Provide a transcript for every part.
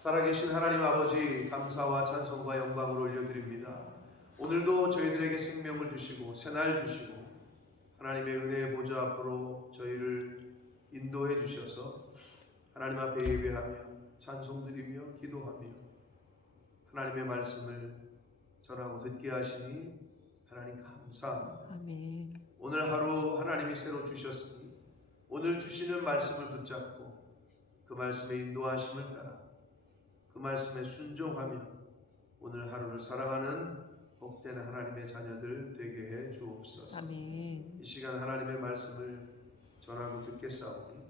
살아계신 하나님 아버지, 감사와 찬송과 영광을 올려드립니다. 오늘도 저희들에게 생명을 주시고 새날 주시고 하나님의 은혜의 보좌 앞으로 저희를 인도해 주셔서 하나님 앞에 예배하며 찬송드리며 기도하며 하나님의 말씀을 전하고 듣게 하시니 하나님 감사합니다. 아멘. 오늘 하루 하나님이 새로 주셨으니 오늘 주시는 말씀을 붙잡고 그 말씀의 인도하심을 따라 그 말씀에 순종하며 오늘 하루를 살아가는 복된 하나님의 자녀들 되게 해 주옵소서. 아멘. 이 시간 하나님의 말씀을 전하고 듣겠사오니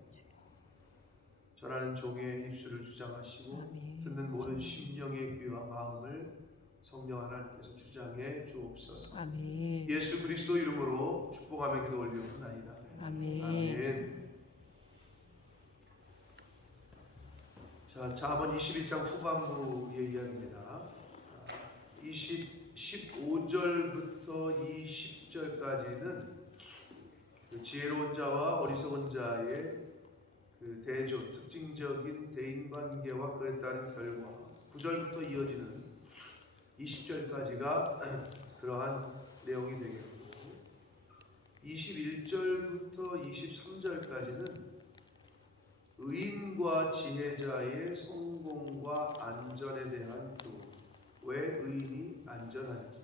전하는 종의 입술을 주장하시고 아멘. 듣는 모든 심령의 귀와 마음을 성령 하나님께서 주장해 주옵소서. 아멘. 예수 그리스도 이름으로 축복하며 기도 올리옵나이다. 아멘. 아멘. 자, 자문 21장 후반부의 이야기입니다. 15절부터 20절까지는 그 지혜로운 자와 어리석은 자의 그 대조, 특징적인 대인관계와 그에 따른 결과, 9절부터 이어지는 20절까지가 그러한 내용이 되겠고, 21절부터 23절까지는 의인과 지혜자의 성공과 안전에 대한 교훈. 왜 의인이 안전한지,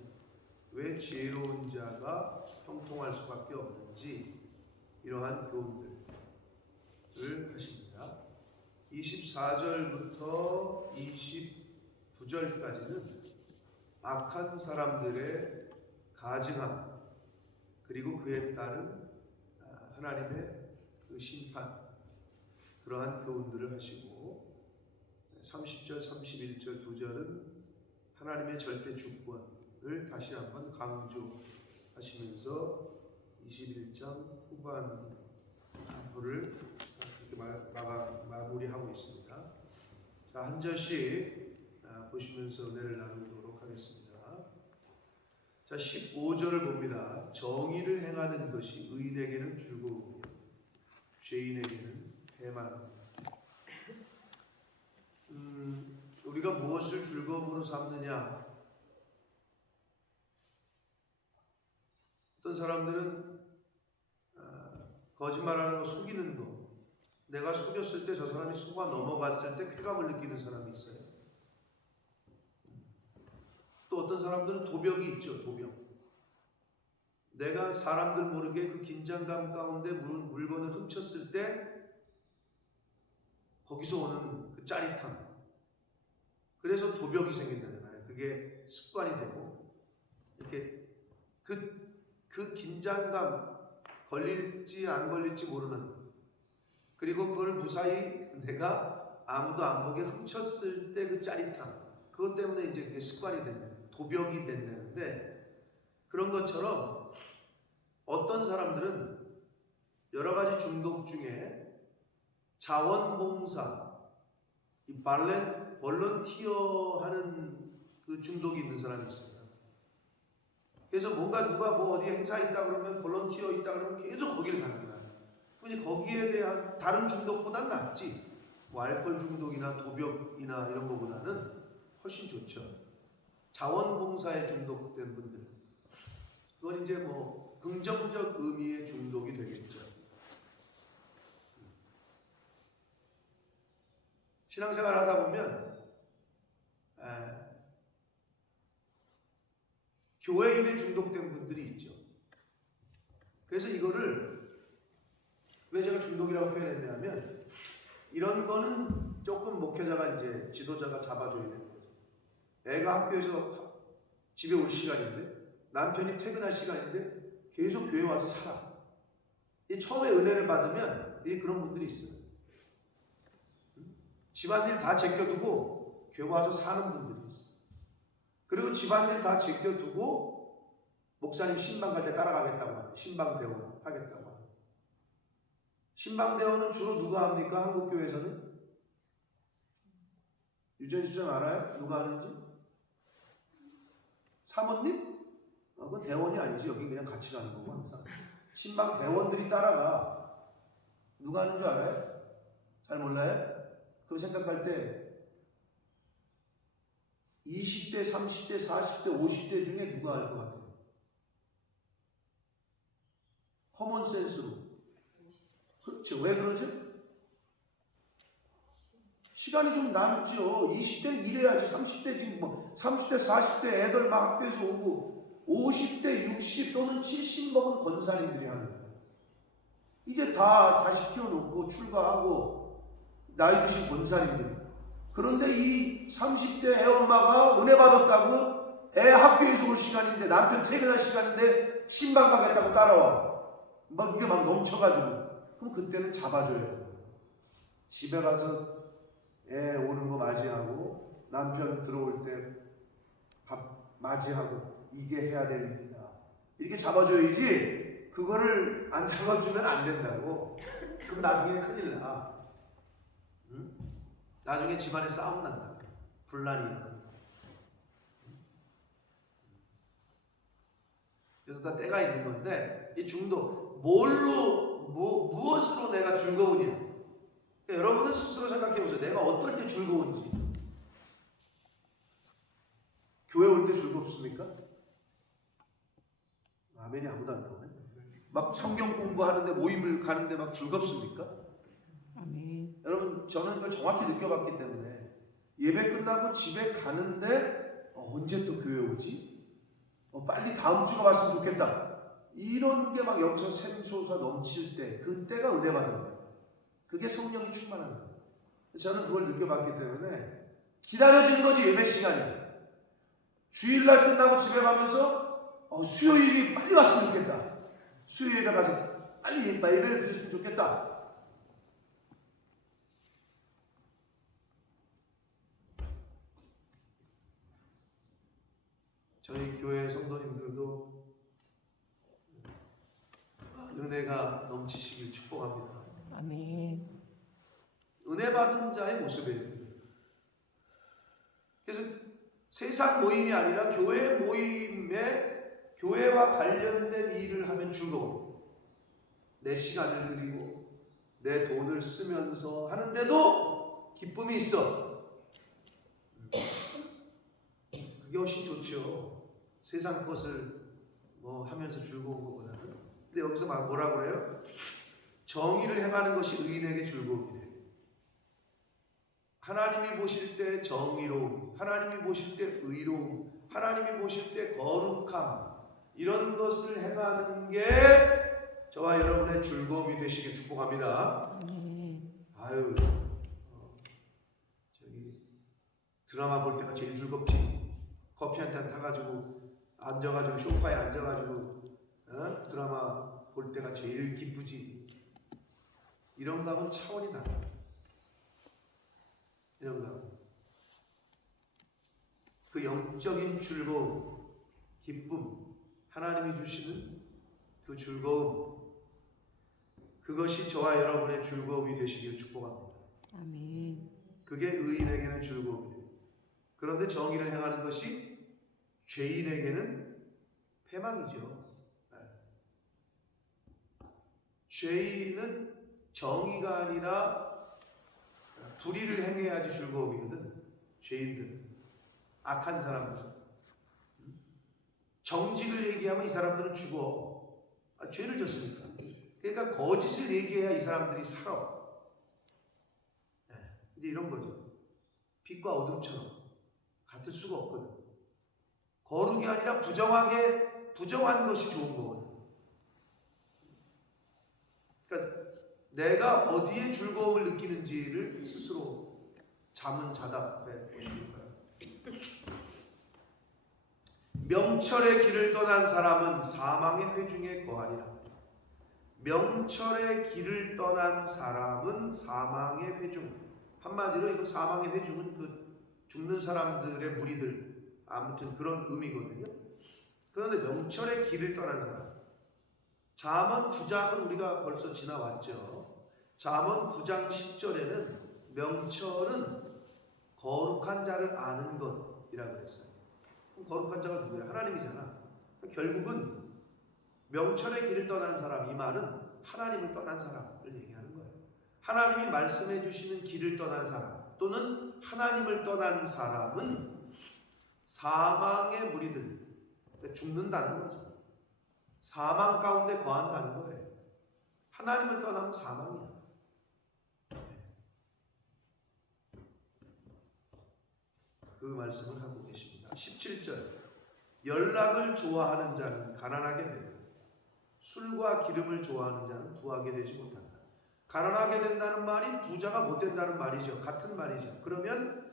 왜 지혜로운 자가 형통할 수밖에 없는지 이러한 교훈들을 하십니다. 24절부터 29절까지는 악한 사람들의 가증함 그리고 그에 따른 하나님의 그 심판, 그러한 교훈들을 하시고 30절, 31절 두 절은 하나님의 절대 주권을 다시 한번 강조하시면서 21장 후반부를 이렇게 마무리하고 있습니다. 자, 한 절씩 보시면서 은혜를 나누도록 하겠습니다. 자, 15절을 봅니다. 정의를 행하는 것이 의인에게는 즐거움이요 죄인에게는 해만. 우리가 무엇을 즐거움으로 삼느냐? 어떤 사람들은 거짓말하는 거, 속이는 거, 내가 속였을 때 저 사람이 속아 넘어갔을 때 쾌감을 느끼는 사람이 있어요. 또 어떤 사람들은 도벽이 있죠. 도벽. 내가 사람들 모르게 그 긴장감 가운데 물건을 훔쳤을 때 거기서 오는 그 짜릿함. 그래서 도벽이 생긴다잖아요. 그게 습관이 되고 이렇게 그 긴장감, 걸릴지 안 걸릴지 모르는, 그리고 그걸 무사히 내가 아무도 안 보게 훔쳤을 때 그 짜릿함, 그것 때문에 이제 그게 습관이 된다, 도벽이 된다는데, 그런 것처럼 어떤 사람들은 여러 가지 중독 중에 자원봉사, 이 볼런티어 하는 그 중독이 있는 사람이 있어요. 그래서 뭔가 누가 뭐 어디 행사 있다 그러면, 볼런티어 있다 그러면 계속 거기를 가는 거야. 근데 거기에 대한 다른 중독보다는 낫지. 뭐 알코올 중독이나 도벽이나 이런 거보다는 훨씬 좋죠. 자원봉사에 중독된 분들, 그건 이제 뭐 긍정적 의미의 중독이 되겠죠. 신앙생활 하다 보면 교회 일에 중독된 분들이 있죠. 그래서 이거를 왜 제가 중독이라고 표현했냐면, 이런 거는 조금 목회자가 이제 지도자가 잡아줘야 되는 거죠. 애가 학교에서 집에 올 시간인데, 남편이 퇴근할 시간인데 계속 교회 와서 살아. 처음에 은혜를 받으면 그런 분들이 있어요. 집안일 다 제껴두고 교회 와서 사는 분들이 있어요. 그리고 집안일 다 제껴두고 목사님 신방 갈 때 따라가겠다고 하는, 신방대원 하겠다고 하는. 신방대원은 주로 누가 합니까? 한국교회에서는? 유전희 집사님 알아요? 누가 하는지? 사모님? 그건 대원이 아니지. 여기 그냥 같이 가는 거고 항상. 신방대원들이 따라가. 누가 하는 줄 알아요? 잘 몰라요? 그럼 생각할 때 20대, 30대, 40대, 50대 중에 누가 알 것 같아요? 커먼 센스로. 그렇죠. 왜 그러죠? 시간이 좀 남죠. 20대는 일해야지. 30대 지금 30대, 40대 애들 막 학교에서 오고 50대, 60 또는 70 먹은 권사님들이 하는 거예요. 이제 다시 키워놓고 출가하고 나이 드신 권사님들이. 그런데 이 30대 애 엄마가 은혜 받았다고 애 학교에서 올 시간인데 남편 퇴근할 시간인데 신방 가겠다고 따라와. 막 이게 막 넘쳐가지고. 그럼 그때는 잡아줘야 돼요. 집에 가서 애 오는 거 맞이하고 남편 들어올 때 밥 맞이하고 이게 해야 될 일이다. 이렇게 잡아줘야지 그거를 안 잡아주면 안 된다고. 그럼 나중에 큰일 나. 응? 나중에 집안에 싸움 난다. 분란이 일어나. 그래서 다 때가 있는 건데 이 중도 무엇으로 내가 즐거우냐. 그러니까 여러분은 스스로 생각해 보세요. 내가 어떨 때 즐거운지. 교회 올 때 즐겁습니까? 아멘이 아무도 안 나오네. 막 성경 공부하는데 모임을 가는데 막 즐겁습니까? 아멘. 여러분 저는 그걸 정확히 느껴봤기 때문에 예배 끝나고 집에 가는데 언제 또 교회 오지? 빨리 다음 주가 왔으면 좋겠다. 이런 게 막 여기서 샘솟아 넘칠 때 그때가 은혜 받는 거예요. 그게 성령이 충만한 거예요. 저는 그걸 느껴봤기 때문에 기다려주는 거지. 예배 시간이 주일날 끝나고 집에 가면서 수요일이 빨리 왔으면 좋겠다. 수요일에 가서 빨리 예배를 드렸으면 좋겠다. 저희 교회 성도님들도 은혜가 넘치시길 축복합니다. 아멘. 은혜 받은 자의 모습이에요. 그래서 세상 모임이 아니라 교회 모임에 교회와 관련된 일을 하면 즐거워. 내 시간을 드리고 내 돈을 쓰면서 하는데도 기쁨이 있어. 그게 훨씬 좋죠. 세상 것을 하면서 즐거운 것보다는. 근데 여기서 뭐라고 그래요? 정의를 행하는 것이 의인에게 즐거움이래. 하나님이 보실 때 정의로움, 하나님이 보실 때 의로움, 하나님이 보실 때 거룩함, 이런 것을 행하는 게 저와 여러분의 즐거움이 되시길 축복합니다. 아유, 저기 드라마 볼 때가 제일 즐겁지. 커피 한 잔 타가지고 앉아가지고 소파에 앉아가지고 드라마 볼 때가 제일 기쁘지. 이런 거하고는 차원이 달라. 이런 거. 그 영적인 즐거움, 기쁨, 하나님이 주시는 그 즐거움, 그것이 저와 여러분의 즐거움이 되시기를 축복합니다. 아멘. 그게 의인에게는 즐거움이에요. 그런데 정의를 행하는 것이 죄인에게는 패망이죠. 죄인은 정의가 아니라 불의를 행해야지 즐거움이거든. 죄인들, 악한 사람들. 정직을 얘기하면 이 사람들은 죽어. 죄를 졌으니까. 그러니까 거짓을 얘기해야 이 사람들이 살아. 이제 이런 거죠. 빛과 어둠처럼 같을 수가 없거든. 거룩이 아니라 부정한 것이 좋은 거거든. 그러니까 내가 어디에 즐거움을 느끼는지를 스스로 자문자답해 보시는 거예요. 명철의 길을 떠난 사람은 사망의 회중에 거하리라. 명철의 길을 떠난 사람은 사망의 회중. 한마디로 이거 사망의 회중은 그 죽는 사람들의 무리들, 아무튼 그런 의미거든요. 그런데 명철의 길을 떠난 사람. 잠언 9장은 우리가 벌써 지나왔죠. 잠언 9장 10절에는 명철은 거룩한 자를 아는 것이라고 그랬어요. 그럼 거룩한 자가 누구야? 하나님이잖아. 결국은 명철의 길을 떠난 사람, 이 말은 하나님을 떠난 사람을 얘기하는 거예요. 하나님이 말씀해 주시는 길을 떠난 사람 또는 하나님을 떠난 사람은 사망의 무리들, 그러니까 죽는다는 거죠. 사망 가운데 거한다는 거예요. 하나님을 떠나면 사망이야. 그 말씀을 하고 계십니다. 17절 연락을 좋아하는 자는 가난하게 되고 술과 기름을 좋아하는 자는 부하게 되지 못한다. 가난하게 된다는 말이 부자가 못 된다는 말이죠. 같은 말이죠. 그러면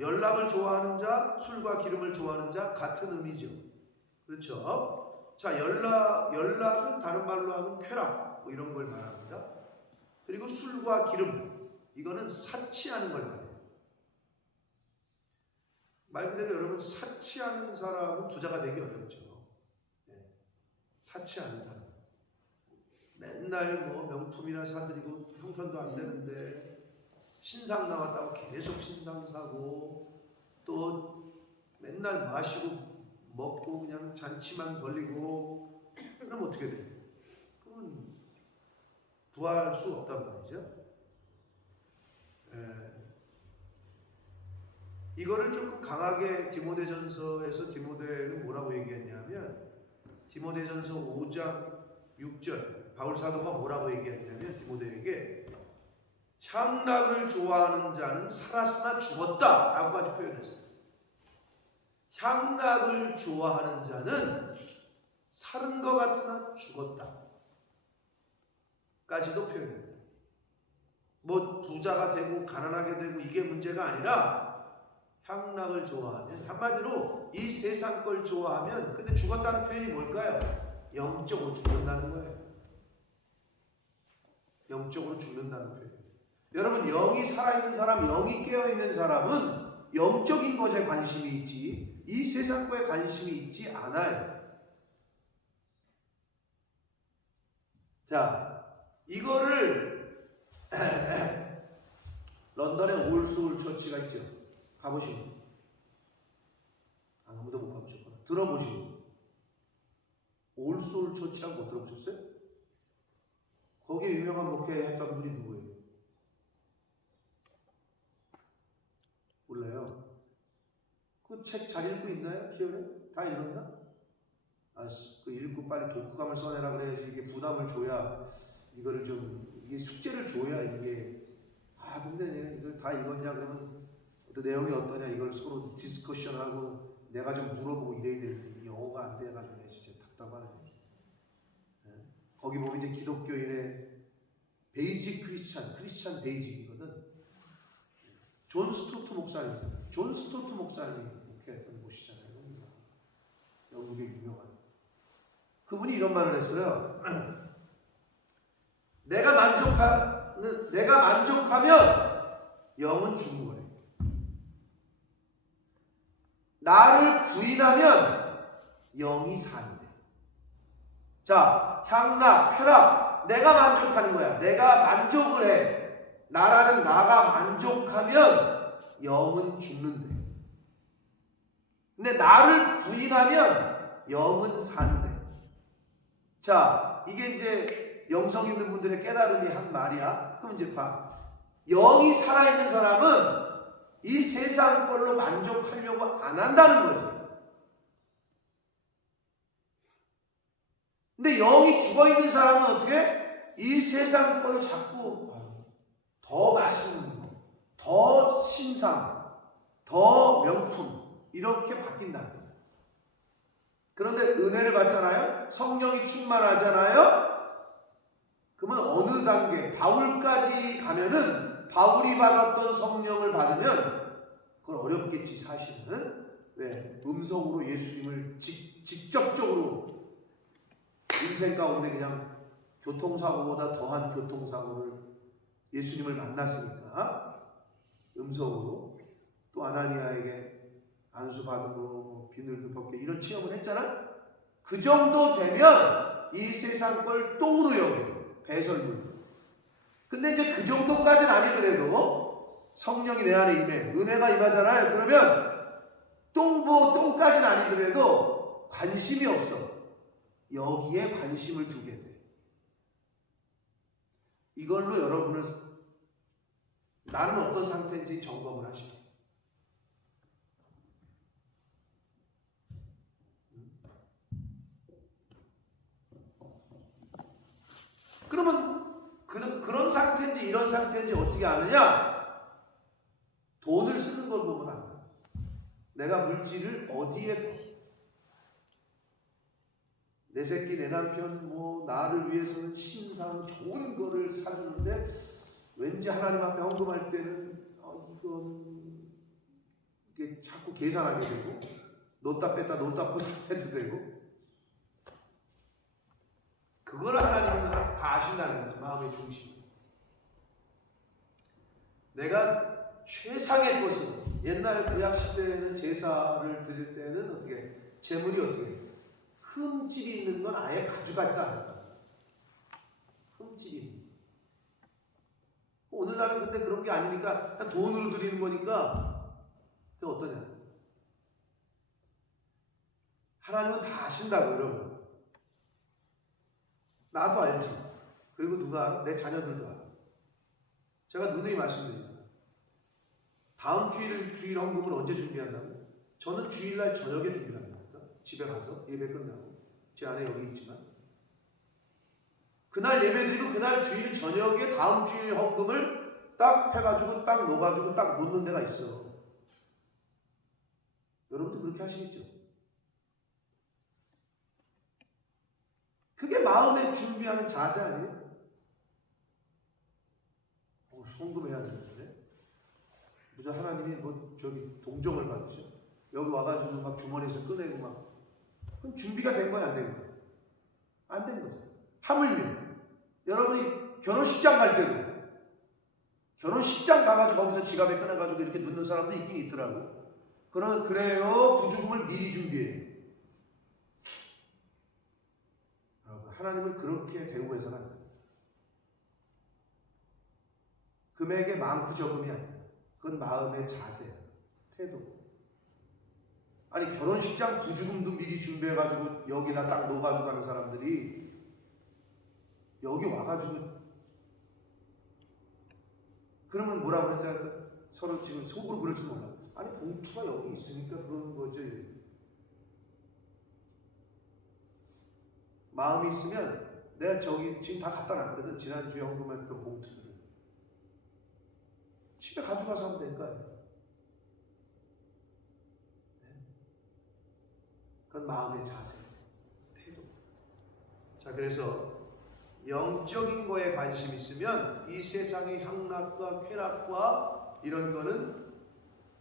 연락을 좋아하는 자, 술과 기름을 좋아하는 자 같은 의미죠. 그렇죠? 자, 연락은 다른 말로 하면 쾌락 뭐 이런 걸 말합니다. 그리고 술과 기름 이거는 사치하는 걸 말해요. 말 그대로 여러분 사치하는 사람은 부자가 되기 어렵죠. 사치하는 사람 맨날 뭐 명품이나 사들이고 형편도 안 되는데 신상 나왔다고 계속 신상 사고 또 맨날 마시고 먹고 그냥 잔치만 벌리고 그럼 어떻게 돼요? 그러면 부할 수 없단 말이죠. 이거를 조금 강하게 디모데전서에서 디모데는 뭐라고 얘기했냐면 디모데전서 5장 6절 바울 사도가 뭐라고 얘기했냐면 디모데에게 향락을 좋아하는 자는 살았으나 죽었다 라고까지 표현했어요. 향락을 좋아하는 자는 살은 것 같으나 죽었다 까지도 표현했다. 뭐 부자가 되고 가난하게 되고 이게 문제가 아니라 향락을 좋아하면 한마디로 이 세상 걸 좋아하면 근데 죽었다는 표현이 뭘까요? 영적으로 죽는다는 거예요. 영적으로 죽는다는 표현. 여러분 영이 살아있는 사람, 영이 깨어있는 사람은 영적인 것에 관심이 있지 이 세상 거에 관심이 있지 않아요. 자, 이거를 런던에 올소울 처치가 있죠. 가보시면 아무도 못 가보셨구나. 들어보시면 올소울 처치라고 못 들어보셨어요? 거기에 유명한 목회했던 분이 누구예요? 몰라요? 그 책 잘 읽고 있나요? 기억에? 다 읽었나? 그 읽고 빨리 독후감을 써내라 그래야지. 이게 부담을 줘야 이거를 좀 이게 숙제를 줘야 이게 근데 이걸 다 읽었냐 그러면 또 내용이 어떠냐 이걸 서로 디스커션하고 내가 좀 물어보고 이래야 되는데 영어가 안 돼가지고 내가 진짜 답답하네. 거기 보면 이제 기독교인의 베이직 크리스찬 베이직이거든. 존 스토트 목사님, 존 스토트 목사님 목회했던 곳이잖아요. 영국의 유명한 그분이 이런 말을 했어요. 내가 만족하면 영은 죽은 거래. 나를 부인하면 영이 사는데. 자, 향락, 쾌락, 내가 만족하는 거야. 내가 만족을 해. 나라는 나가 만족하면 영은 죽는데. 근데 나를 부인하면 영은 사는데. 자, 이게 이제 영성 있는 분들의 깨달음이 한 말이야. 그럼 이제 봐. 영이 살아있는 사람은 이 세상 걸로 만족하려고 안 한다는 거지. 근데 영이 죽어있는 사람은 어떻게? 이 세상 걸로 자꾸 더 맛있는 거, 더 신상, 더 명품 이렇게 바뀐다는 거예요. 그런데 은혜를 받잖아요. 성령이 충만하잖아요. 그러면 어느 단계 바울까지 가면은 바울이 받았던 성령을 받으면 그건 어렵겠지 사실은. 왜? 음성으로 예수님을 직접적으로 인생 가운데 그냥 교통사고보다 더한 교통사고를 예수님을 만났으니까 음성으로 또 아나니아에게 안수받음으로 비늘도 벗게 이런 체험을 했잖아. 그 정도 되면 이 세상 걸 똥으로 여겨. 배설물. 근데 이제 그 정도까지는 아니더라도 성령이 내 안에 임해 은혜가 임하잖아요. 그러면 똥까지는 아니더라도 관심이 없어. 여기에 관심을 두게 돼. 이걸로 여러분을 나는 어떤 상태인지 점검을 하시고 그러면 그런 상태인지 이런 상태인지 어떻게 아느냐? 돈을 쓰는 걸 보면 안다. 내가 물질을 어디에 더, 내 새끼 내 남편 뭐 나를 위해서는 신상 좋은 거를 사주는데 왠지 하나님 앞에 헌금할 때는 이건 이게 자꾸 계산하게 되고 놓다 뺐다 해도 되고, 그걸 하나님은 다 아신다는 거지. 마음의 중심. 내가 최상의 것은, 옛날 구약 시대에는 제사를 드릴 때는 어떻게 제물이 어떻게 흠집이 있는 건 아예 가져가지도 않았다. 흠집이 있는. 오늘날은 근데 그런 게 아니니까 그냥 돈으로 드리는 거니까 그게 어떠냐? 하나님은 다 아신다고 여러분. 나도 알지. 그리고 누가? 내 자녀들도 알아. 제가 누누이 말씀드립니다. 다음 주일 헌금을 언제 준비한다고? 저는 주일날 저녁에 준비한답니다. 집에 가서 예배 끝나고. 제 아내 여기 있지만 그날 예배드리고 그날 주일 저녁에 다음 주일 헌금을 딱 해가지고 딱 놓아가지고 딱 놓는 데가 있어. 여러분도 그렇게 하시겠죠? 그게 마음에 준비하는 자세 아니에요? 헌금해야 되는데 무슨 하나님이 뭐 저기 동정을 받으셔? 여기 와가지고 막 주머니에서 꺼내고 막, 그럼 준비가 된 거야 안 된 거야? 안 된 거죠. 하물며 여러분이 결혼식장 갈 때도 결혼식장 가가지고 거기서 지갑에 꺼내가지고 이렇게 넣는 사람도 있긴 있더라고. 그래요. 부주금을 미리 준비해. 하나님을 그렇게 대우해서는 안 돼. 금액의 많고 적음이 아니야. 그건 마음의 자세야. 태도. 아니 결혼식장 부주금도 미리 준비해가지고 여기다 딱 놓아가지고 가는 사람들이 여기 와가지고 그러면 뭐라고 하는지 서로 지금 속으로 그럴지 몰라. 아니 봉투가 여기 있으니까 그러는 거지. 마음이 있으면 내가 저기 지금 다 갖다 놨거든. 지난주에 헌금했던 봉투들을 집에 가져가서 하면 될 거 아니야. 그건 마음의 자세, 태도. 자, 그래서 영적인 거에 관심 있으면 이 세상의 향락과 쾌락과 이런 거는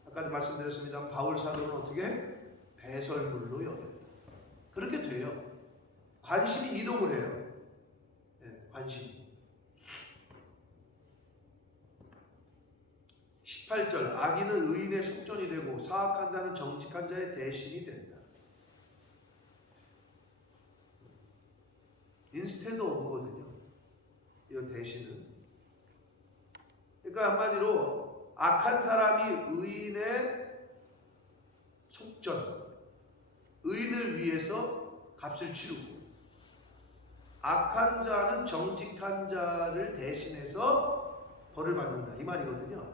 아까도 말씀드렸습니다. 바울 사도는 어떻게? 배설물로 여긴다. 그렇게 돼요. 관심이 이동을 해요. 네, 관심이. 18절 악인은 의인의 속전이 되고 사악한 자는 정직한 자의 대신이 된다. 인스테드 오브거든요. 이 대신은. 그러니까 한마디로 악한 사람이 의인의 속전, 의인을 위해서 값을 치르고, 악한 자는 정직한 자를 대신해서 벌을 받는다. 이 말이거든요.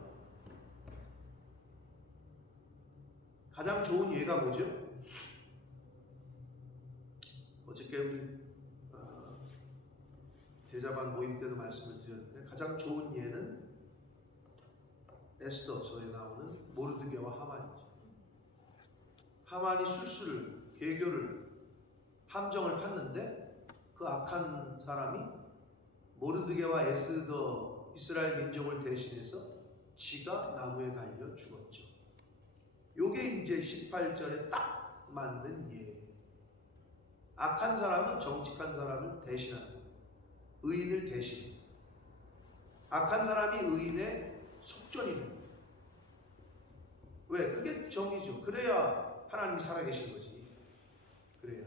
가장 좋은 예가 뭐죠? 어저께 우리 제자반 모임 때도 말씀을 드렸는데 가장 좋은 예는 에스더서에 나오는 모르드게와 하만이죠. 하만이 술수를, 개교를, 함정을 팠는데 그 악한 사람이 모르드게와 에스더 이스라엘 민족을 대신해서 지가 나무에 달려 죽었죠. 요게 이제 18절에 딱 맞는 예예요. 악한 사람은 정직한 사람을 대신하는, 의인을 대신. 악한 사람이 의인의 속전이는. 왜? 그게 정의죠. 그래야 하나님이 살아계신 거지. 그래야.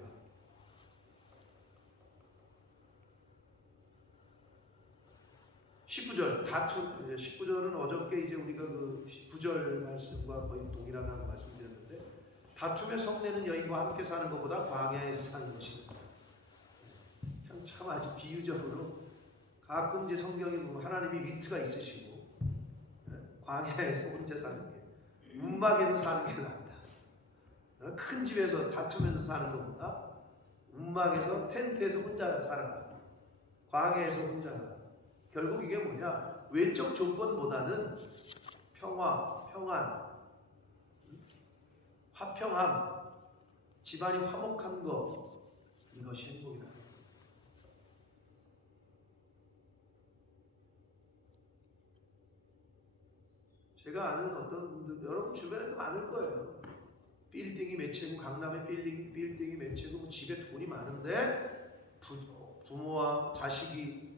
19절 다툼. 19절은 어저께 이제 우리가 그 9절 말씀과 거의 동일하다고 말씀드렸는데, 다툼의 성내는 여인과 함께 사는 것보다 광야에서 사는 것이다. 참 아주 비유적으로 가끔 이제 성경이 보면 하나님이 위트가 있으시고 광야에서 혼자 사는 게, 움막에서 사는 게 낫다. 큰 집에서 다투면서 사는 것보다 움막에서 텐트에서 혼자 살아라. 광해에서 혼자나. 결국 이게 뭐냐? 외적 조건보다는 평화, 평안, 화평함, 집안이 화목한 것, 이것이 행복이다. 제가 아는 어떤 분들, 여러분 주변에도 많을 거예요. 빌딩이 몇 채고, 강남에 빌딩이 몇 채고, 뭐 집에 돈이 많은데 부모와 자식이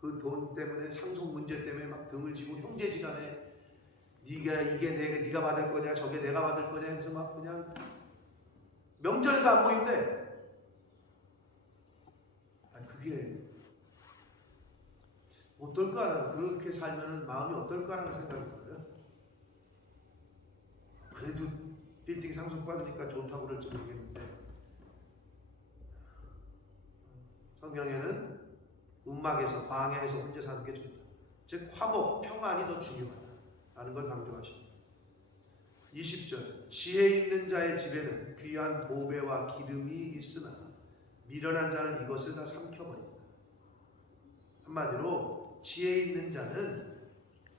그 돈 때문에 상속 문제 때문에 막 등을 지고 형제지간에 네가 받을 거냐, 저게 내가 받을 거냐 해서 막 그냥 명절에도 안 모인대. 그게 어떨까? 그렇게 살면은 마음이 어떨까라는 생각이 들어요. 그래도 빌딩 상속 받으니까 좋다고 그럴지 모르겠는데 성경에는 음막에서 광야에서 혼자 사는 게 좋다. 즉 화목, 평안이 더 중요하다라는 걸 강조하십니다. 20절 지혜 있는 자의 집에는 귀한 보배와 기름이 있으나 미련한 자는 이것을 다 삼켜버린다. 한마디로 지혜 있는 자는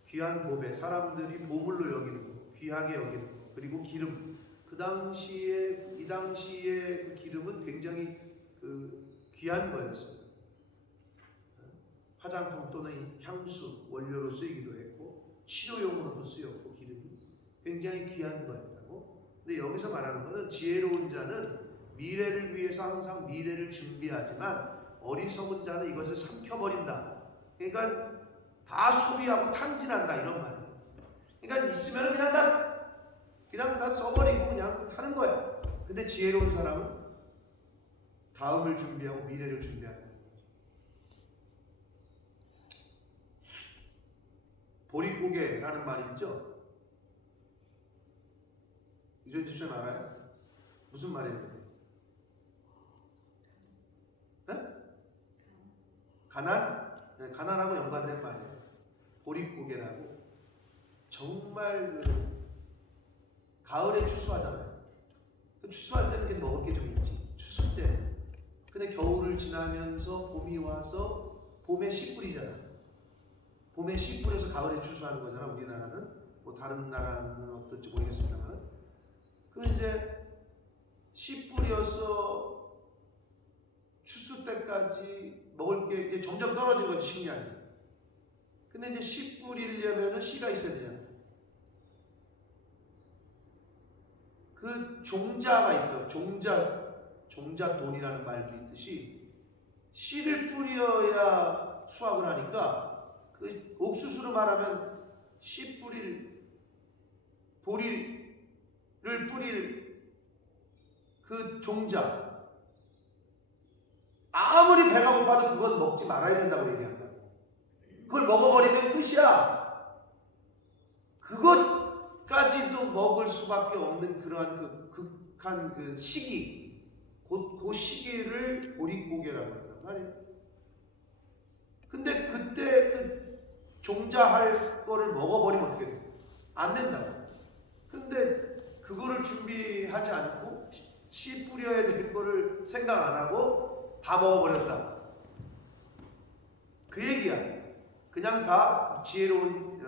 귀한 보배, 사람들이 보물로 여기는 것, 귀하게 여기는 것, 그리고 기름. 이 당시에 그 기름은 굉장히 귀한 거였어요. 화장품 또는 향수 원료로 쓰이기도 했고 치료용으로도 쓰였고 기름이 굉장히 귀한 거였다고. 근데 여기서 말하는 것은 지혜로운 자는 미래를 위해서 항상 미래를 준비하지만 어리석은 자는 이것을 삼켜버린다. 그러니까 다 소비하고 탕진한다 이런 말이에요. 그러니까 있으면 그냥 다 써버리고 그냥 하는 거야. 근데 지혜로운 사람은 다음을 준비하고 미래를 준비하는 거예요. 보릿고개라는 말이 있죠? 이전 집사님 알아요? 무슨 말이에요? 네? 가난? 네, 가난하고 연관된 말이에요. 보릿고개라고. 정말 가을에 추수하잖아요. 추수할 때는 이렇게 먹을 게 좀 있지. 추수 때. 근데 겨울을 지나면서 봄이 와서 봄에 씨 뿌리잖아요. 봄에 씨 뿌려서 가을에 추수하는 거잖아. 우리나라는. 뭐 다른 나라는 어떨지 모르겠습니다만. 그 이제 씨 뿌려서 추수 때까지 먹을 게 이제 점점 떨어진 거지, 식량이. 근데 이제 씨 뿌리려면은 씨가 있어야 되잖아. 그 종자가 있어. 종자돈이라는 말도 있듯이 씨를 뿌려야 수확을 하니까 그 옥수수로 말하면 씨 보리를 뿌릴 그 종자 아무리 배가 고파도 그건 먹지 말아야 된다고 얘기한다. 그걸 먹어버리면 끝이야. 그것까지도 먹을 수밖에 없는 그러한 그 극한 그 시기, 그 시기를 보릿고개라고 한단 말이에요. 근데 그때 그 종자할 거를 먹어버리면 어떻게 돼? 안 된다고. 근데 그거를 준비하지 않고 씨 뿌려야 될 거를 생각 안 하고 다 먹어버렸다. 그 얘기야. 그냥 다 지혜로운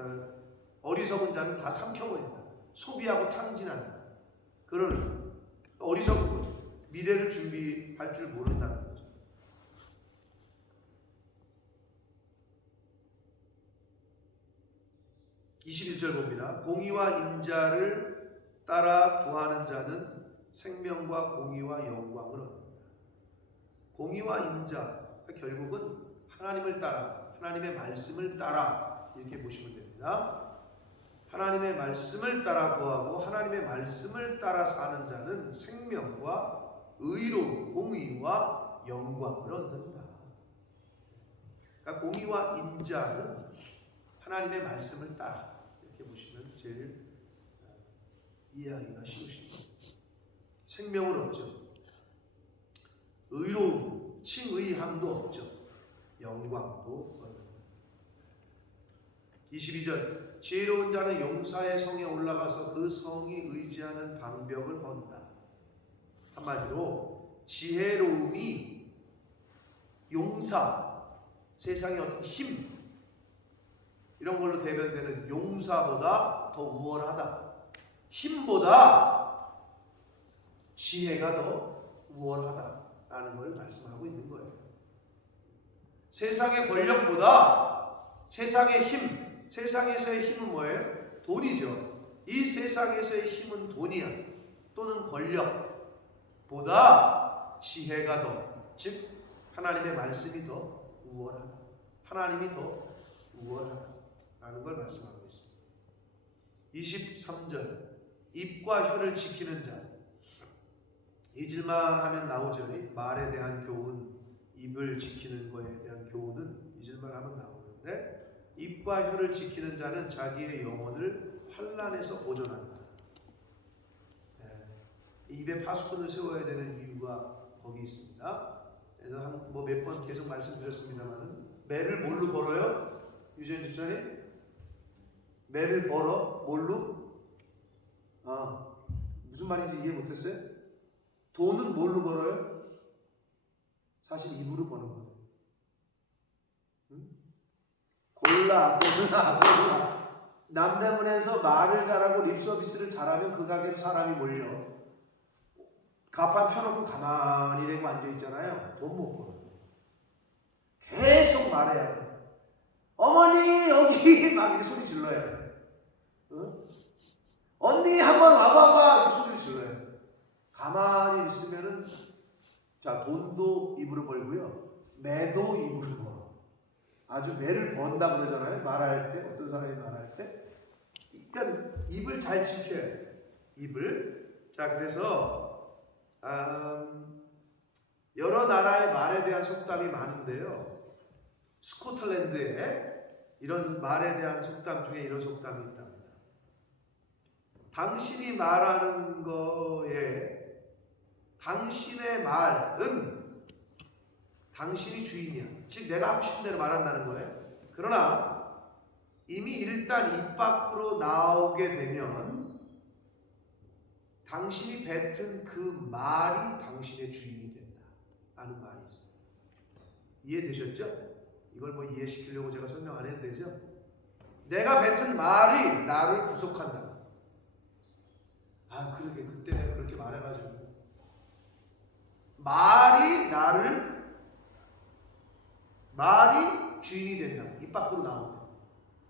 어리석은 자는 다 삼켜버린다. 소비하고 탕진한다. 그런 어리석은 거죠. 미래를 준비할 줄 모른다는 거죠. 21절 봅니다. 공의와 인자를 따라 구하는 자는 생명과 공의와 영광을 얻는다. 공의와 인자, 결국은 하나님을 따라, 하나님의 말씀을 따라 이렇게 보시면 됩니다. 하나님의 말씀을 따라 구하고 하나님의 말씀을 따라 사는 자는 생명과 의로움, 공의와 영광을 얻는다. 그러니까 공의와 인자는 하나님의 말씀을 따라 이렇게 보시면 제일 이해하기가 쉬우십니다. 생명을 얻죠. 의로움, 칭의함도 얻죠. 영광도 얻는다. 22절 지혜로운 자는 용사의 성에 올라가서 그 성이 의지하는 방벽을 헌다. 한마디로 지혜로움이 용사, 세상의 어떤 힘 이런 걸로 대변되는 용사보다 더 우월하다. 힘보다 지혜가 더 우월하다라는 걸 말씀하고 있는 거예요. 세상의 권력보다 세상의 힘, 세상에서의 힘은 뭐예요? 돈이죠. 이 세상에서의 힘은 돈이야. 또는 권력보다 지혜가 더, 즉 하나님의 말씀이 더 우월하다. 하나님이 더 우월하다라는 걸 말씀하고 있습니다. 23절 입과 혀를 지키는 자. 잊을만 하면 나오죠. 말에 대한 교훈, 입을 지키는 거에 대한 교훈은 잊을만 하면 나오는데, 입과 혀를 지키는 자는 자기의 영혼을 환난에서 보존한다. 입에 파수꾼을 세워야 되는 이유가 거기 있습니다. 그래서 뭐 몇 번 계속 말씀드렸습니다만은, 매를 뭘로 벌어요? 유재현 집사님? 매를 벌어? 뭘로? 무슨 말인지 이해 못했어요? 돈은 뭘로 벌어요? 사실 입으로 버는 거예요. 골라. 남대문에서 말을 잘하고 립서비스를 잘하면 그 가게로 사람이 몰려. 가판 펴놓고 가만히 내고 앉아있잖아요. 돈 못 벌어. 계속 말해야 돼. 어머니 여기 막 이렇게 소리 질러야 돼. 언니 한번 와봐봐 이렇게 소리를 질러야 돼. 가만히 있으면은, 자, 돈도 입으로 벌고요, 매도 입으로 벌어. 아주 매를 번다 그러잖아요. 말할 때, 어떤 사람이 말할 때. 그러니까 입을 잘 지켜야 돼. 입을. 자, 그래서 여러 나라의 말에 대한 속담이 많은데요, 스코틀랜드에 이런 말에 대한 속담 중에 이런 속담이 있답니다. 당신이 말하는 거에 당신의 말은 당신이 주인이야. 즉 내가 하고 싶은 대로 말한다는 거예요. 그러나 이미 일단 입 밖으로 나오게 되면 당신이 뱉은 그 말이 당신의 주인이 된다 라는 말이 있어요. 이해되셨죠? 이걸 뭐 이해시키려고 제가 설명 안 해도 되죠? 내가 뱉은 말이 나를 구속한다. 그러게 그때 내가 그렇게 말해가지고 말이 주인이 된다. 입 밖으로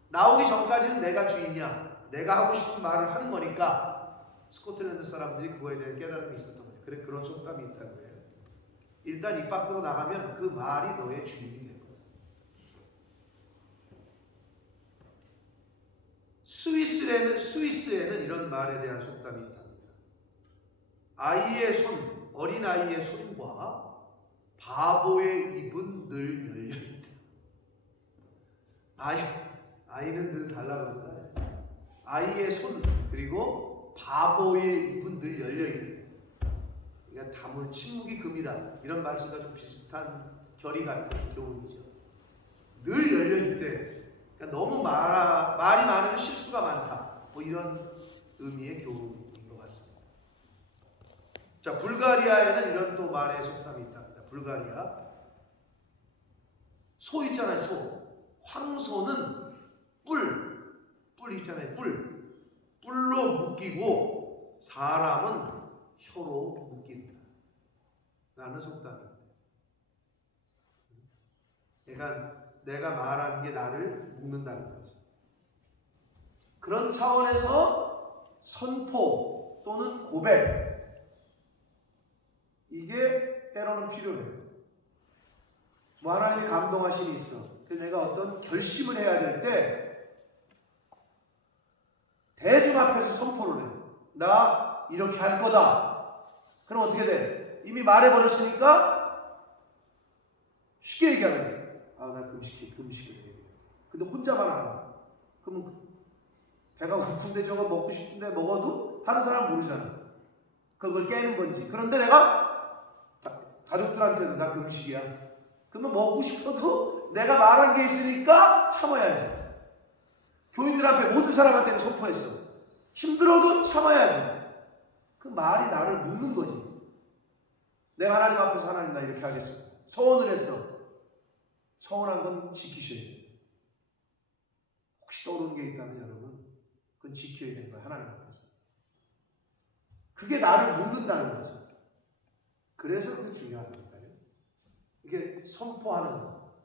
나오기 전까지는 내가 주인이야. 내가 하고 싶은 말을 하는 거니까. 스코틀랜드 사람들이 그거에 대한 깨달음이 있었던 거예요. 그래, 그런 속담이 있다고 해요. 일단 입 밖으로 나가면 그 말이 너의 주인이 될 거야. 스위스에는 이런 말에 대한 속담이 있답니다. 어린아이의 손과 바보의 입은 늘 열려있다. 아이는 늘 달라고 그러잖아요. 아이의 손 그리고 바보의 입은 늘 열려있다. 그러니까 다물 침묵이 금이다. 이런 말씀과 좀 비슷한 결의 같은 교훈이죠. 늘 열려있대. 그러니까 너무 말이 많으면 실수가 많다. 뭐 이런 의미의 교훈인 것 같습니다. 자, 불가리아에는 이런 또 말의 속담이 있답니다. 불가리아. 소 있잖아요, 소. 황소는 뿔 있잖아요, 뿔로 묶이고 사람은 혀로 묶인다 라는 속담입니다. 그러니까 내가 말하는 게 나를 묶는다는 거죠. 그런 차원에서 선포 또는 고백, 이게 때로는 필요해요. 뭐 하나님이 감동하심이 있어. 그래서 내가 어떤 결심을 해야 될 때 대중 앞에서 선포를 해. 나 이렇게 할 거다. 그럼 어떻게 돼? 이미 말해버렸으니까 쉽게 얘기하면 나 금식을 해. 근데 혼자만 알아. 그러면 배가 고픈데 저거 먹고 싶은데 먹어도 다른 사람 모르잖아. 그걸 깨는 건지. 그런데 내가 가족들한테는 나 금식이야. 그러면 먹고 싶어도 내가 말한 게 있으니까 참아야지. 교인들 앞에 모든 사람한테 선포했어. 힘들어도 참아야지. 그 말이 나를 묶는 거지. 내가 하나님 앞에서 하나님 나 이렇게 하겠어. 소원을 했어. 서운한 건 지키셔야 돼요. 혹시 떠오르는 게 있다면 여러분, 그건 지켜야 되는 거예요. 하나님 앞에서. 그게 나를 묶는다는 거죠. 그래서 그게 중요한 거예요. 이게 선포하는 거.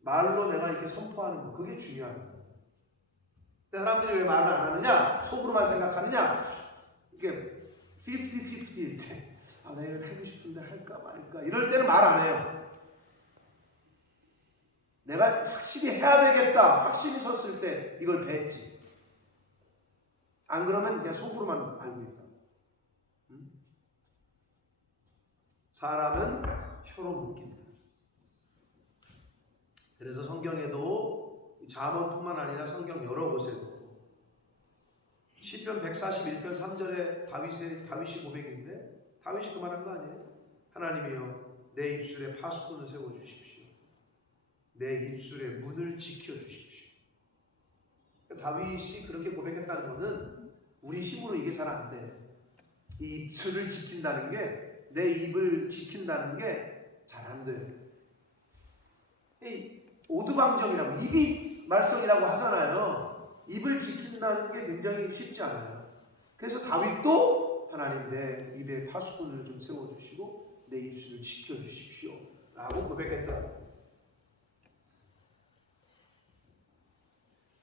말로 내가 이렇게 선포하는 거. 그게 중요한 거예요. 근데 사람들이 왜 말을 안 하느냐? 속으로만 생각하느냐? 이게 50-50일 때 내가 이걸 하고 싶은데 할까 말까 이럴 때는 말 안 해요. 내가 확실히 해야 되겠다 확신이 섰을 때 이걸 뱉지. 안 그러면 그냥 속으로만 알고 있다. 사람은 혀로 묶인다. 그래서 성경에도 잠언뿐만 아니라 성경 여러 곳에도 시편 141편 3절에 다윗이 고백인데 다윗이 그만한 거 아니에요? 하나님이여 내 입술에 파수꾼을 세워주십시오. 내 입술의 문을 지켜주십시오. 다윗이 그렇게 고백했다는 것은 우리 힘으로 이게 잘 안 돼. 이 입술을 지킨다는 게 내 입을 지킨다는 게 잘 안 돼요. 이 오두방정이라고 입이 말썽이라고 하잖아요. 입을 지킨다는 게 굉장히 쉽지 않아요. 그래서 다윗도 하나님 내 입에 파수꾼을 좀 세워주시고 내 입술을 지켜주십시오 라고 고백했더라고요.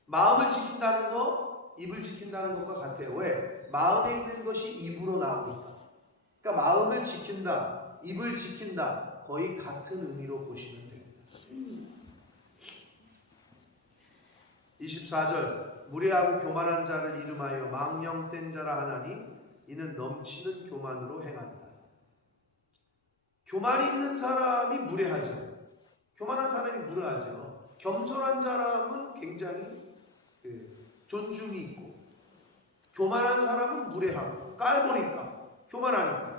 마음을 지킨다는 거, 입을 지킨다는 것과 같아요. 왜? 마음에 있는 것이 입으로 나오고 있다. 그러니까 마음을 지킨다, 입을 지킨다 거의 같은 의미로 보시면 됩니다. 24절 무례하고 교만한 자를 이름하여 망령된 자라 하나니 이는 넘치는 교만으로 행한다. 교만이 있는 사람이 무례하죠. 교만한 사람이 무례하죠. 겸손한 사람은 굉장히 존중이 있고 교만한 사람은 무례하고 깔보니까 교만하니까.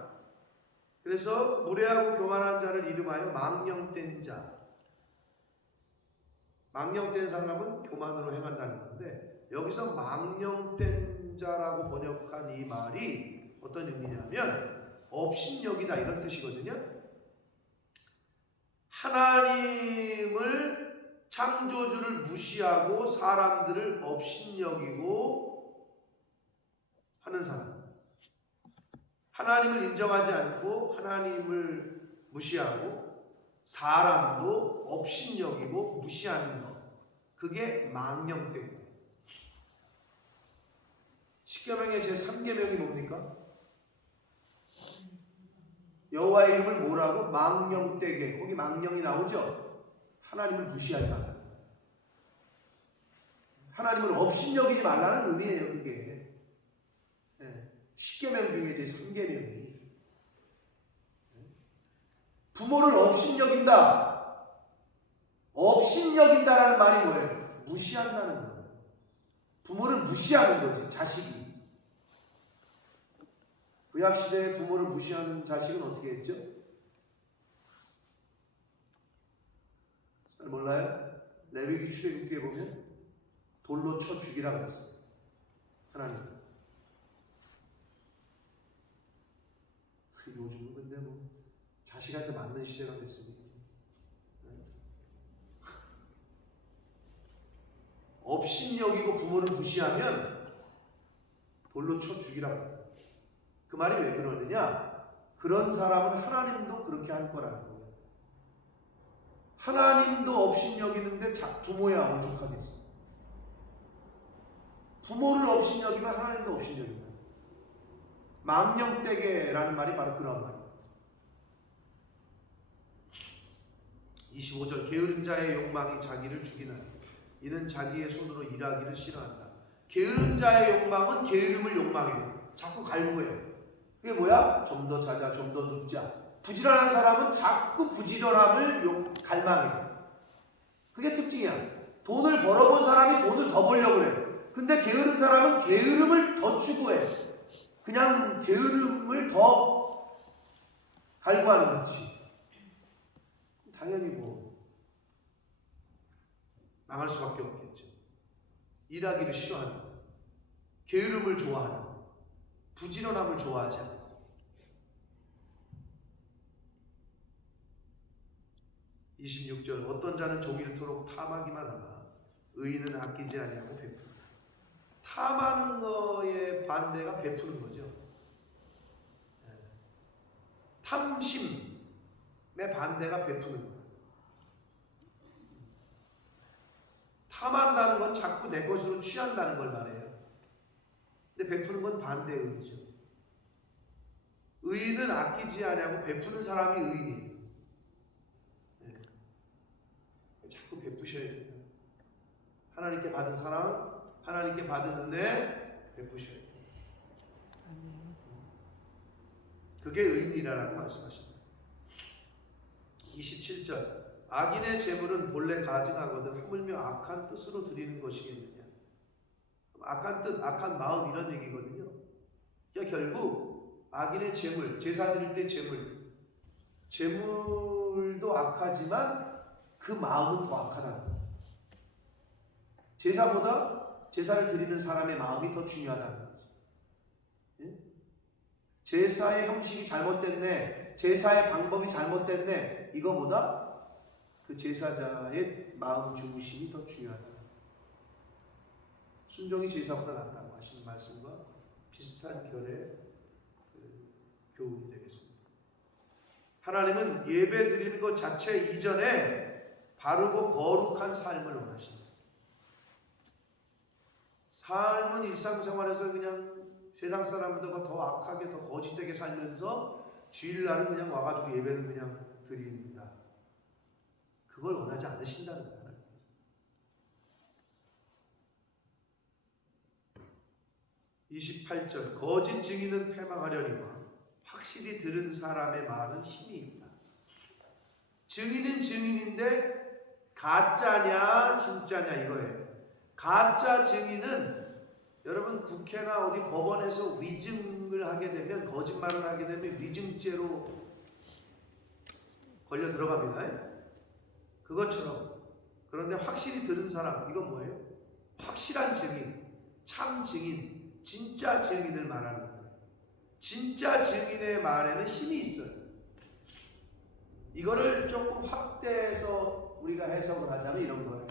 그래서 무례하고 교만한 자를 이름하여 망령된 자. 망령된 사람은 교만으로 행한다는 건데 여기서 망령된 자라고 번역한 이 말이 어떤 의미냐면 업신여기다 이런 뜻이거든요. 하나님을 창조주를 무시하고 사람들을 업신여기고 하는 사람. 하나님을 인정하지 않고 하나님을 무시하고 사람도 업신여기고 무시하는 것. 그게 망령된 거예요. 십계명의 제3계명이 뭡니까? 여호와의 이름을 뭐라고? 망령되게. 거기 망령이 나오죠? 하나님을 무시하지 말라. 하나님을 업신여기지 말라는 의미예요. 그게. 십계명 중에 제3계명이. 부모를 업신여긴다. 업신여긴다라는 말이 뭐예요? 무시한다는 거예요. 부모를 무시하는 거지, 자식이. 구약시대에 부모를 무시하는 자식은 어떻게 했죠? 몰라요? 레위기 출애굽기에 보면 돌로 쳐 죽이라고 했어요. 하나님. 요즘은 근데 뭐 자식한테 맞는 시대가 됐으니까. 업신여기고 부모를 무시하면 돌로 쳐 죽이라고 합니다. 그 말이 왜 그러느냐? 그런 사람은 하나님도 그렇게 할 거라는 거예요. 하나님도 업신여기는데 부모야 오죽하겠어. 부모를 업신여기면 하나님도 업신여긴다. 망령되게라는 말이 바로 그런 말이에요. 25절 게으른 자의 욕망이 자기를 죽이나니 이는 자기의 손으로 일하기를 싫어한다. 게으른 자의 욕망은 게으름을 욕망해요. 자꾸 갈구해요. 그게 뭐야? 좀 더 자자, 좀 더 눕자. 부지런한 사람은 자꾸 부지런함을 갈망해요. 그게 특징이야. 돈을 벌어본 사람이 돈을 더 벌려고 그래. 근데 게으른 사람은 게으름을 더 추구해. 그냥 게으름을 더 갈구하는 거지. 당연히 뭐 망할 수밖에 없겠죠. 일하기를 싫어하는 거예요. 게으름을 좋아하는 거예요. 부지런함을 좋아하지 않고. 26절 어떤 자는 종일토록 탐하기만 하나 의인은 아끼지 아니하고 베푼다. 탐하는 거에 반대가 베푸는 거죠. 탐심의 반대가 베푸는 거예요. 탐한다는 건 자꾸 내 것으로 취한다는 걸 말해요. 근데 베푸는 건 반대의 의미죠. 의인은 아끼지 아니하고 베푸는 사람이 의인이에요. 자꾸 베푸셔야 돼요. 하나님께 받은 사랑, 하나님께 받은 은혜 베푸셔야 돼요. 그게 의인이라고 말씀하십니다. 27절 악인의 재물은 본래 가증하거든 하물며 악한 뜻으로 드리는 것이겠느냐. 악한 뜻, 악한 마음 이런 얘기거든요. 그러니까 결국 악인의 재물, 제사 드릴 때 재물도 악하지만 그 마음은 더 악하다는 거죠. 제사보다 제사를 드리는 사람의 마음이 더 중요하다는 거죠. 예? 제사의 형식이 잘못됐네, 제사의 방법이 잘못됐네, 이거보다 그 제사자의 마음 중심이 더 중요하다. 순종이 제사보다 낫다고 하시는 말씀과 비슷한 결의 교훈이 되겠습니다. 하나님은 예배 드리는 것 자체 이전에 바르고 거룩한 삶을 원하십니다. 삶은 일상생활에서 그냥 세상 사람들과 더 악하게 더 거짓되게 살면서 주일날은 그냥 와가지고 예배는 그냥 드립니다. 그걸 원하지 않으신다는 거예요. 28절 거짓 증인은 패망하려니와 확실히 들은 사람의 말은 힘이 있다. 증인은 증인인데 가짜냐 진짜냐 이거예요. 가짜 증인은 여러분 국회나 어디 법원에서 위증을 하게 되면, 거짓말을 하게 되면 위증죄로 걸려 들어갑니다. 그것처럼. 그런데 확실히 들은 사람, 이건 뭐예요? 확실한 증인, 참 증인, 진짜 증인을 말하는 거예요. 진짜 증인의 말에는 힘이 있어요. 이거를 조금 확대해서 우리가 해석을 하자면 이런 거예요.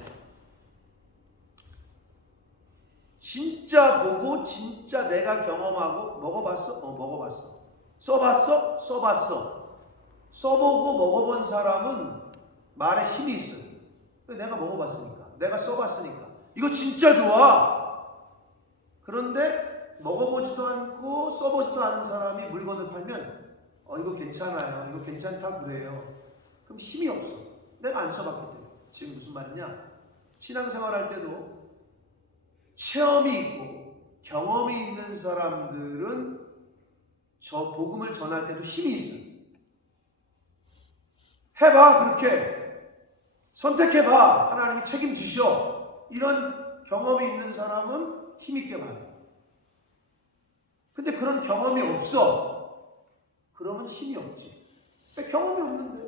진짜 보고 진짜 내가 경험하고 먹어봤어? 먹어봤어. 써봤어? 써봤어. 써보고 먹어본 사람은 말에 힘이 있어요. 내가 먹어봤으니까, 내가 써봤으니까 이거 진짜 좋아. 그런데 먹어보지도 않고 써보지도 않은 사람이 물건을 팔면 이거 괜찮아요, 이거 괜찮다고 그래요. 그럼 힘이 없어. 내가 안 써봤기 때문에. 지금 무슨 말이냐, 신앙생활 할 때도 체험이 있고 경험이 있는 사람들은 저 복음을 전할 때도 힘이 있어요. 해봐, 그렇게 선택해봐, 하나님이 책임지셔. 이런 경험이 있는 사람은 힘있게 말해요. 근데 그런 경험이 없어. 그러면 힘이 없지. 왜 경험이 없는데?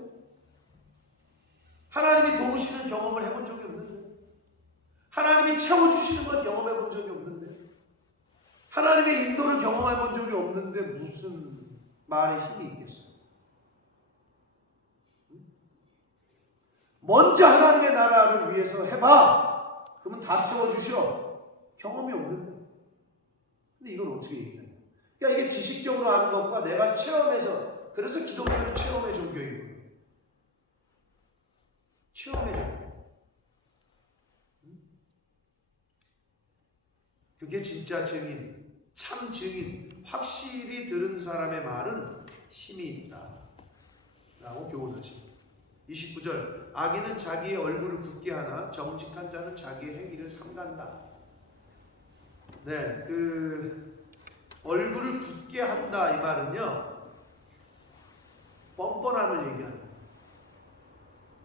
하나님이 도우시는 경험을 해본 적이 없는데, 하나님이 채워주시는 걸 경험해 본 적이 없는데, 하나님의 인도를 경험해 본 적이 없는데 무슨 말에 힘이 있겠어요? 먼저 하나님의 나라를 위해서 해봐. 그러면 다 채워주셔. 경험이 없는데. 근데 이걸 어떻게 얘기하냐. 그러니까 이게 지식적으로 아는 것과 내가 체험해서, 그래서 기독교는 체험의 종교인 거예요. 체험의 종교. 그게 진짜 증인, 참 증인, 확실히 들은 사람의 말은 힘이 있다 라고 교훈하십니다. 29절 악인은 자기의 얼굴을 굳게 하나 정직한 자는 자기의 행위를 삼간다. 네, 얼굴을 굳게 한다 이 말은요, 뻔뻔함을 얘기하는 거예요.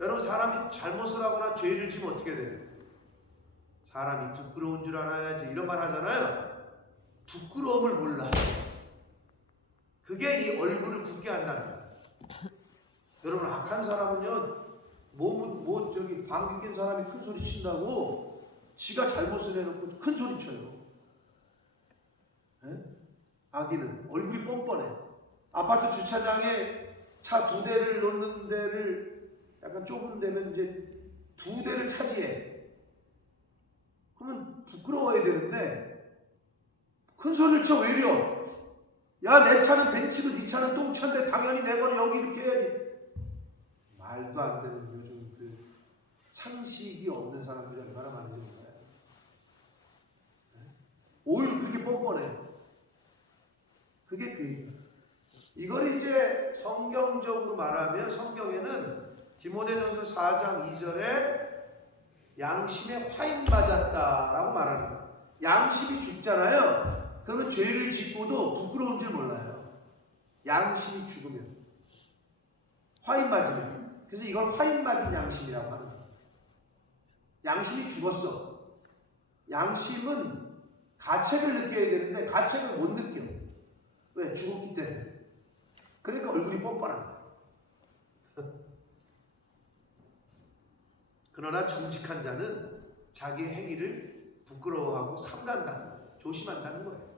여러분, 사람이 잘못을 하거나 죄를 지면 어떻게 돼요? 사람이 부끄러운 줄 알아야지 이런 말 하잖아요. 부끄러움을 몰라. 그게 이 얼굴을 굳게 한다는 거예요. 여러분, 악한 사람은요, 방귀 낀 사람이 큰 소리 친다고 지가 잘못을 해놓고 큰 소리 쳐요. 네? 악인은 얼굴이 뻔뻔해. 아파트 주차장에 차 2대를 놓는 데를 약간 좁은 데는 이제 2대를 차지해. 그러면 부끄러워야 되는데 큰 소리를 쳐. 왜 이려? 야, 내 차는 벤츠고 네 차는 똥차인데 당연히 내 거는 여기 이렇게 해야지. 말도 안 되는 요즘 그 상식이 없는 사람들이 얼마나 많은지 몰라요. 오히려 그렇게 뻔뻔해. 그게 그 얘기야. 이걸 이제 성경적으로 말하면 성경에는 디모데전서 4장 2절에 양심에 화인 맞았다라고 말하는 거예요. 양심이 죽잖아요. 그러면 죄를 짓고도 부끄러운 줄 몰라요. 양심이 죽으면, 화인 맞으면. 그래서 이걸 화인 맞은 양심이라고 하는 거예요. 양심이 죽었어. 양심은 가책을 느껴야 되는데 가책을 못 느껴. 왜? 죽었기 때문에. 그러니까 얼굴이 뻔뻔한 거야. 그러나 정직한 자는 자기의 행위를 부끄러워하고 삼간다는 거예요. 조심한다는 거예요.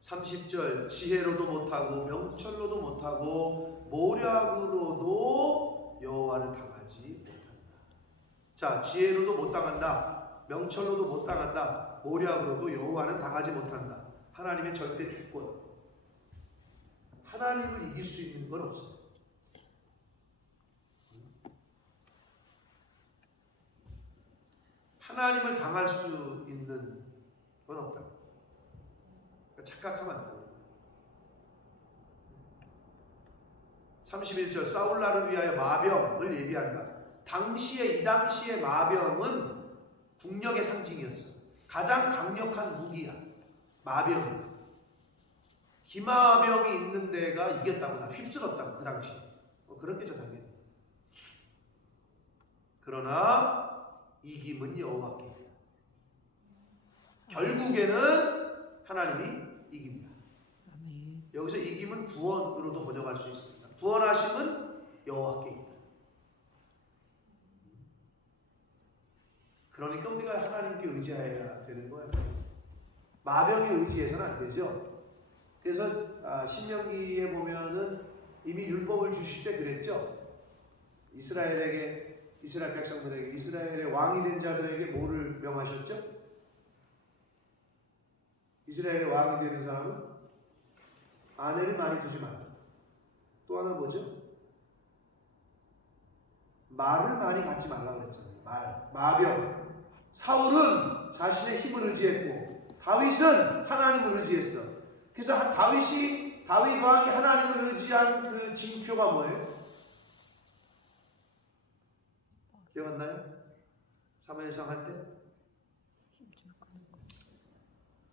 30절 지혜로도 못하고 명철로도 못하고 모략으로도 여호와를 당하지 못한다. 자, 지혜로도 못 당한다. 명철로도 못 당한다. 모략으로도 여호와는 당하지 못한다. 하나님의 절대 주권. 하나님을 이길 수 있는 건 없어요. 하나님을 당할 수 있는 건 없다고. 그러니까 착각하면 안 돼요. 31절 사울나를 위하여 마병을 예비한다. 이 당시의 마병은 국력의 상징이었어. 가장 강력한 무기야. 마병이. 기마병이 있는 데가 이겼다고, 다 휩쓸었다고, 그 당시에. 그렇겠죠, 당연히. 그러나 이김은 여호와께 있다. 결국에는 하나님이 이깁니다. 아멘. 여기서 이김은 구원으로도 번역할 수 있습니다. 구원하심은 여호와께 있다. 그러니까 우리가 하나님께 의지해야 되는 거예요. 마병에 의지해서는 안 되죠. 그래서 신명기에 보면은 이미 율법을 주실 때 그랬죠. 이스라엘 백성들에게, 이스라엘의 왕이 된 자들에게 뭐를 명하셨죠? 이스라엘의 왕이 되는 사람은 아내를 많이 두지 말라. 또 하나 뭐죠? 말을 많이 갖지 말라고 그랬잖아요. 마병. 사울은 자신의 힘을 의지했고 다윗은 하나님을 의지했어. 그래서 다윗 왕이 하나님을 의지한 그 징표가 뭐예요? 기억 안 나요? 사무엘상 할 때?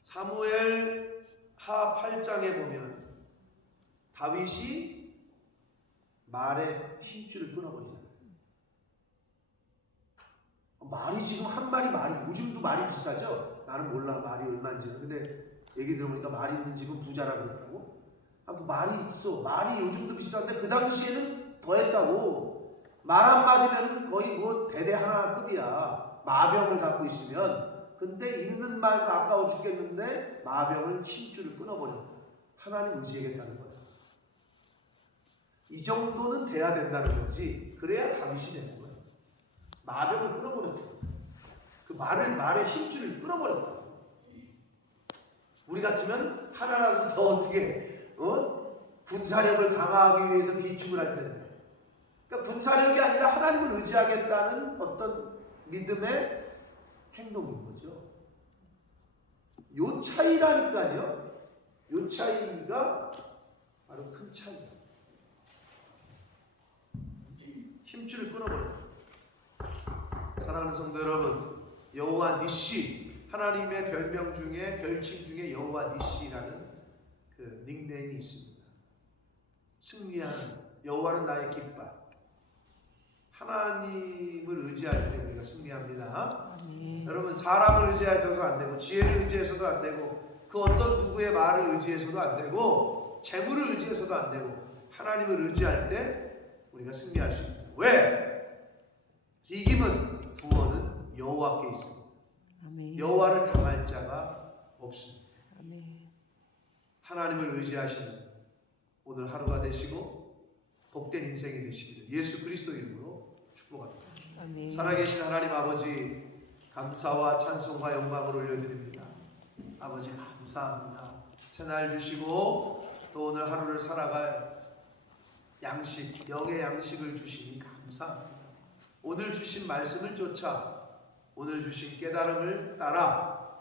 사무엘 하 8장에 보면 다윗이 말의 힘줄을 끊어버리잖아요. 말이 지금 한 마리 말이, 요즘도 말이 비싸죠? 나는 몰라 말이 얼마인지는. 근데 얘기 들어보니까 말이 있는 집은 부자라 그러더라고. 아무튼 말이 있어. 말이 요즘도 비싼데 그 당시에는 더 했다고. 말 한마디면 거의 뭐 대대 하나급이야. 마병을 갖고 있으면. 근데 있는 말도 아까워 죽겠는데 마병을 힘줄을 끊어버렸다. 하나님 의지하겠다는 거야. 이 정도는 돼야 된다는 거지. 그래야 다윗이 되는 거야. 마병을 끊어버렸다. 그 말의 힘줄을 끊어버렸다. 우리 같으면 하나라도 더 어떻게 군사력을 강화하기 위해서 비축을 할 텐데. 그러니까 군사력이 아니라 하나님을 의지하겠다는 어떤 믿음의 행동인 거죠. 요 차이라니까요. 요 차이가 바로 큰 차이예요. 힘줄을 끊어버려요. 사랑하는 성도 여러분, 여호와 니시, 하나님의 별명 중에, 별칭 중에 여호와 니시라는 그 닉네임이 있습니다. 승리하는, 여호와는 나의 깃발. 하나님을 의지할 때 우리가 승리합니다. 여러분, 사람을 의지해서도 안 되고, 지혜를 의지해서도 안 되고, 그 어떤 누구의 말을 의지해서도 안 되고, 재물을 의지해서도 안 되고, 하나님을 의지할 때 우리가 승리할 수 있습니다. 왜? 이김은, 구원은 여호와께 있습니다. 아멘. 여호와를 당할 자가 없습니다. 아멘. 하나님을 의지하시는 오늘 하루가 되시고, 복된 인생이 되시기를 예수 그리스도 이름으로 축복합니다. 아멘. 살아계신 하나님 아버지, 감사와 찬송과 영광을 올려드립니다. 아버지 감사합니다. 새날 주시고 또 오늘 하루를 살아갈 양식, 영의 양식을 주시니 감사합니다. 오늘 주신 말씀을 쫓아 오늘 주신 깨달음을 따라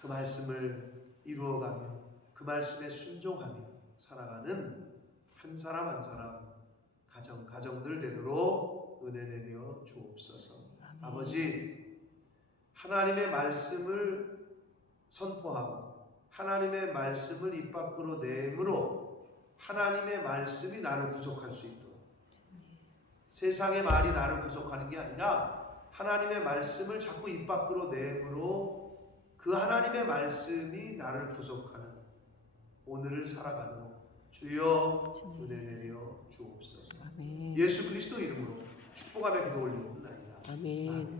그 말씀을 이루어가며 그 말씀에 순종하며 살아가는 한 사람 한 사람 가정들 되도록 은혜 내려 주옵소서. 아멘. 아버지, 하나님의 말씀을 선포하고 하나님의 말씀을 입 밖으로 내므로 하나님의 말씀이 나를 구속할 수 있도록, 세상의 말이 나를 구속하는 게 아니라 하나님의 말씀을 자꾸 입 밖으로 내므로 그 하나님의 말씀이 나를 구속하는 오늘을 살아가도록 주여 은혜 내려 주옵소서. 아멘. 예수 그리스도 이름으로 축복하며 기도 올리옵나이다. 아멘.